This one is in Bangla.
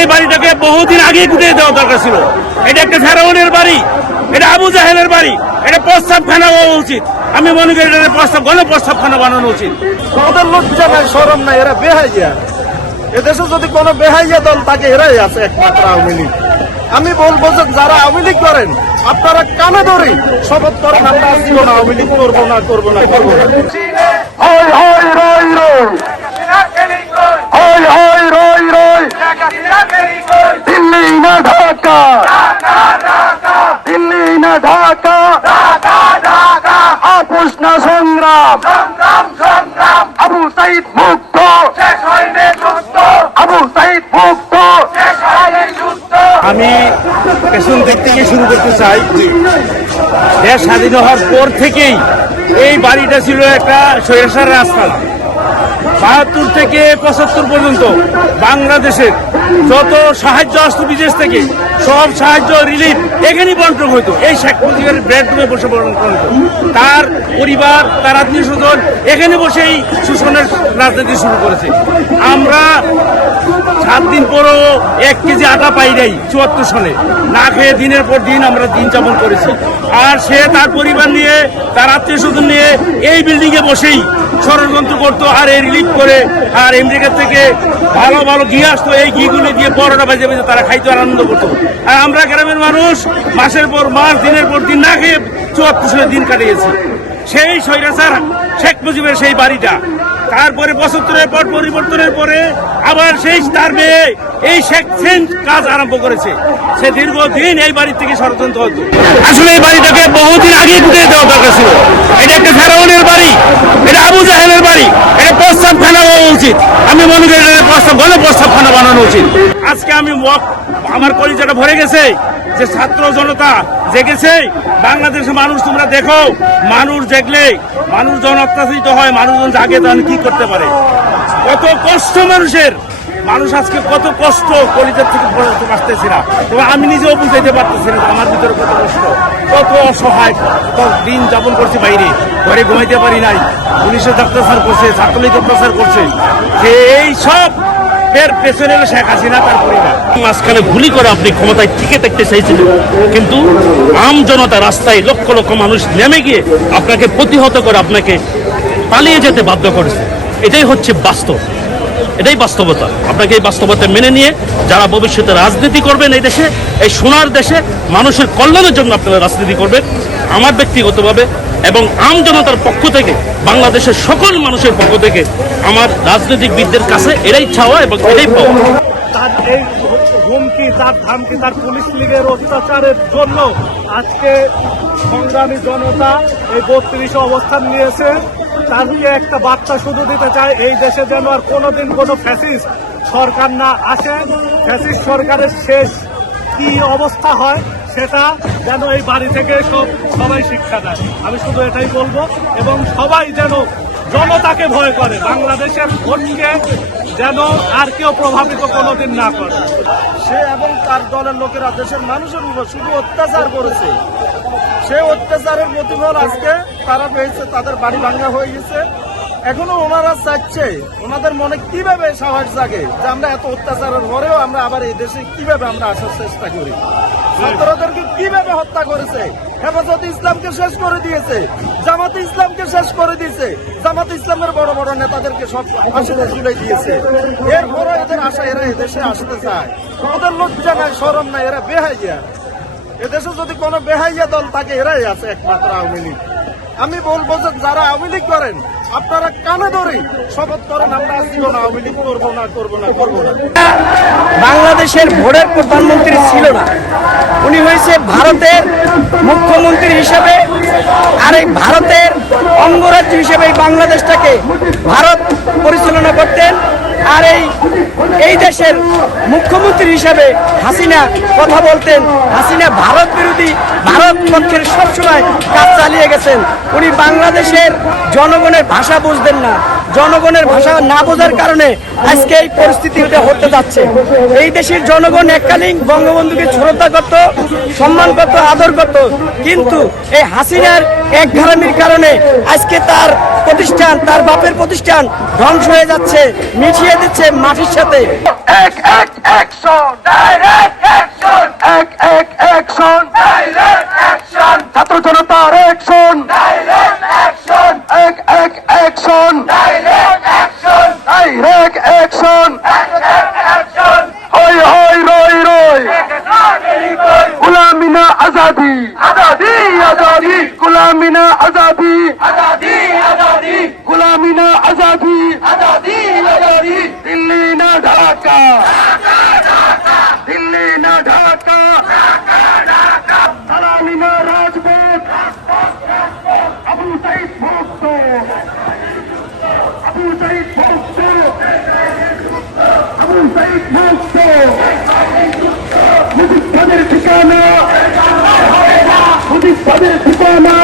এই বাড়িটাকে বহুদিন আগে গুটিয়ে দেওয়া দরকার ছিল। এটা একটা ফেরাউনের বাড়ি, এটা আবু জাহেলের বাড়ি, এটা প্রস্তাবখানা হওয়া উচিত। আমি মনে করি এটা গণপ্রস্তাবখানা বানানো উচিত। ওদের লজ্জা নাই, শরম নাই, এরা বেহাইয়া। এদেশে যদি কোনো বেহাইয়া দল থাকে এরাই আছে একমাত্র আওয়ামী লীগ। আমি বলবো যে যারা আওয়ামী লীগ করেন আপনারা কানে ধরে শপথ করেন আমরা জীবন আওয়ামী লীগ করবো না। দিল্লি না ঢাকা, দিল্লি না ঢাকা, আপোষ না সংগ্রাম, আবু সাইদ মুক্ত, আবু সাইদ মুক্ত। আমি পেছন দিক থেকে শুরু করতে চাই। দেশ স্বাধীন হওয়ার পর থেকেই এই বাড়িটা ছিল একটা স্বৈরাচার রাজপাল। ৭২ থেকে ৭৫ পর্যন্ত বাংলাদেশের যত সাহায্য আসতো বিদেশ থেকে সব সাহায্য রিলিফ এখানেই বন্টন হইতো। এই শেখ মুজিবের বেডরুমে বসে বন্টন হইতো। তার পরিবার, তার আত্মীয় স্বজন এখানে বসেই শোষণের রাজনীতি শুরু করেছে। আমরা 7 দিন পরও 1 কেজি আটা পাই নাই ৭৪ সনে। না খেয়ে দিনের পর দিন আমরা দিন যাপন করেছি। আর সে তার পরিবার নিয়ে, তার আত্মীয় স্বজন নিয়ে এই বিল্ডিংয়ে বসেই ষড়যন্ত্র করতো আর এই রিলিফ করে। আর আমেরিকা থেকে ভালো ভালো ঘি আসতো, এই ঘিগুলো দিয়ে পরোটা বাজে বাজে তারা খাইতে আনন্দ করতো। আর আমরা গ্রামের মানুষ মাসের পর মাস, দিনের পর দিন না খেয়ে ৭৪ সনে দিন কাটিয়েছি। সেই স্বৈরাচার শেখ মুজিবের সেই বাড়িটা তারপরে ৭৫-এর পর পরিবর্তনের পরে আবার সেই তার মেয়ে এই শেখ সেন কাজ আরম্ভ করেছে। সে দীর্ঘদিন এই বাড়ির থেকে ষড়যন্ত্র হতো। আসলে এই বাড়িটাকে বহুদিন আগে গুটিয়ে দেওয়া দরকার ছিল। এটা একটা ফেরাউনের বাড়ি, এটা আবু জাহেলের বাড়ি, এটা প্রস্তাবখানা হওয়া উচিত। আমি মনে করি এটা গণপ্রস্তাবখানা বানানো উচিত। আজকে আমার কলিজাটা ভরে গেছে যে ছাত্র জনতা জেগেছে। বাংলাদেশের মানুষ তোমরা দেখো, মানুষ জেগলে মানুষজন অত্যাচারিত হয়, মানুষজন জাগে তাহলে কি করতে পারে। কত কষ্ট মানুষের, মানুষ আজকে কত কষ্ট কলিজার থেকে আসতেছি না। তবে আমি নিজেও বুঝাইতে পারতেছি না আমার ভিতরে কত কষ্ট, কত অসহায়, কত দিন যাপন করছে বাইরে, ঘরে ঘুমাইতে পারি নাই। পুলিশের অত্যাচার করছে, ছাত্রলীগ অত্যাচার করছে। যে এই সব এর পেছনে শেখ হাসিনা তার পরিবার। মাঝখানে গুলি করে আপনি ক্ষমতায় টিকে থাকতে চাইছিলেন, কিন্তু আম জনতা রাস্তায় লক্ষ লক্ষ মানুষ নেমে গিয়ে আপনাকে প্রতিহত করে আপনাকে পালিয়ে যেতে বাধ্য করেছে। এটাই হচ্ছে বাস্তব, এটাই বাস্তবতা। আপনাকে এই বাস্তবতা মেনে নিয়ে যারা ভবিষ্যতে রাজনীতি করবেন এই দেশে, এই সোনার দেশে মানুষের কল্যাণের জন্য আপনারা রাজনীতি করবেন। আমার ব্যক্তিগতভাবে এবং আম জনতার পক্ষ থেকে, বাংলাদেশের সকল মানুষের পক্ষ থেকে আমার রাজনৈতিকবিদদের কাছে এটাই চাওয়া এবং এটাই পাওয়া। তার এই হুমকি, তার ধামকি, তার পুলিশ লীগের অত্যাচারের জন্য আজকে সংগ্রামী জনতা এই 32 অবস্থান নিয়েছে। তাদেরকে একটা বার্তা শুধু দিতে চাই, এই দেশে যেন আর কোনোদিন কোনো ফ্যাসিস্ট সরকার না আসে। ফ্যাসিস্ট সরকারের শেষ কি অবস্থা হয় সেটা যেন এই বাড়ি থেকে সবাই শিক্ষা দেয়। আমি শুধু এটাই বলবো, এবং সবাই যেন জনতাকে ভয় করে, বাংলাদেশের ভোটকে যেন আর কেউ প্রভাবিত কোনোদিন না করে। সে এবং তার দলের লোকেরা দেশের মানুষের উপর শুধু অত্যাচার করেছে। সে অত্যাচারের প্রতিফল আজকে তারা পেয়েছে, তাদের বাড়ি ভাঙা হয়ে গেছে। এখনো ওনারা চাচ্ছে, ওনাদের মনে কিভাবে সাহস জাগে যে আমরা এত অত্যাচারের পরেও আমরা আবার এই দেশে কিভাবে আমরা আসার চেষ্টা করি। ছাত্রদেরকে কিভাবে হত্যা করেছে, হেফাজতে ইসলামকে শেষ করে দিয়েছে, জামাতে ইসলামকে শেষ করে দিয়েছে, জামাতে ইসলামের বড় বড় নেতাদেরকে সব ফাঁসিতে ঝুলে দিয়েছে। এরপরও এদের আশা এরা এদেশে আসতে চায়। ওদের লজ্জা নাই, শরম নাই, এরা বেহাইয়া। এদেশে যদি কোনো বেহাইয়া দল থাকে এরাই আছে একমাত্র আওয়ামী লীগ। আমি বলবো যে যারা আওয়ামী লীগ করেন আপনারা কানে ধরে শপথ করেন আমরা জীবন আওয়ামী লীগ করবো না। বাংলাদেশের ভোটের প্রধানমন্ত্রী ছিল না, উনি হয়েছে ভারতের মুখ্যমন্ত্রী হিসেবে। আর এই ভারতের অঙ্গরাজ্য হিসেবে এই বাংলাদেশটাকে ভারত পরিচালনা করতেন। আর এই দেশের মুখ্যমন্ত্রী হিসেবে হাসিনা কথা বলতেন। হাসিনা ভারত বিরোধী, ভারত পক্ষের সবসময় কাজ চালিয়ে গেছেন। উনি বাংলাদেশের জনগণের ভাষা বুঝতেন না। জনগণের ভাষা না বোঝার কারণে আজকে এই পরিস্থিতি হতে যাচ্ছে। এই দেশের জনগণ এককালীন বঙ্গবন্ধুকে শ্রদ্ধা করত, সম্মান করত, আদর করত, কিন্তু এই হাসিনার এক ঘাড়ামির কারণে আজকে তার প্রতিষ্ঠান, তার বাপের প্রতিষ্ঠান ধ্বংস হয়ে যাচ্ছে, মিশিয়ে দিচ্ছে মাটির সাথে। অ্যাকশন হই হই রই রই গুলামি না আজাদি আজাদি আজাদি গুলামি না আজাদি আজাদি আজাদি গুলামি না আজাদি আজাদি আজাদি দিল্লি না ঢাকা দিল্লি না ঢাকা সালামি না রাজপথ আবু সাইদ মুক্ত আবু সাইদ মুক্ত আবু সাইদ মুক্ত মুজিব খানের ঠিকানা মুজিব খানের ঠিকানা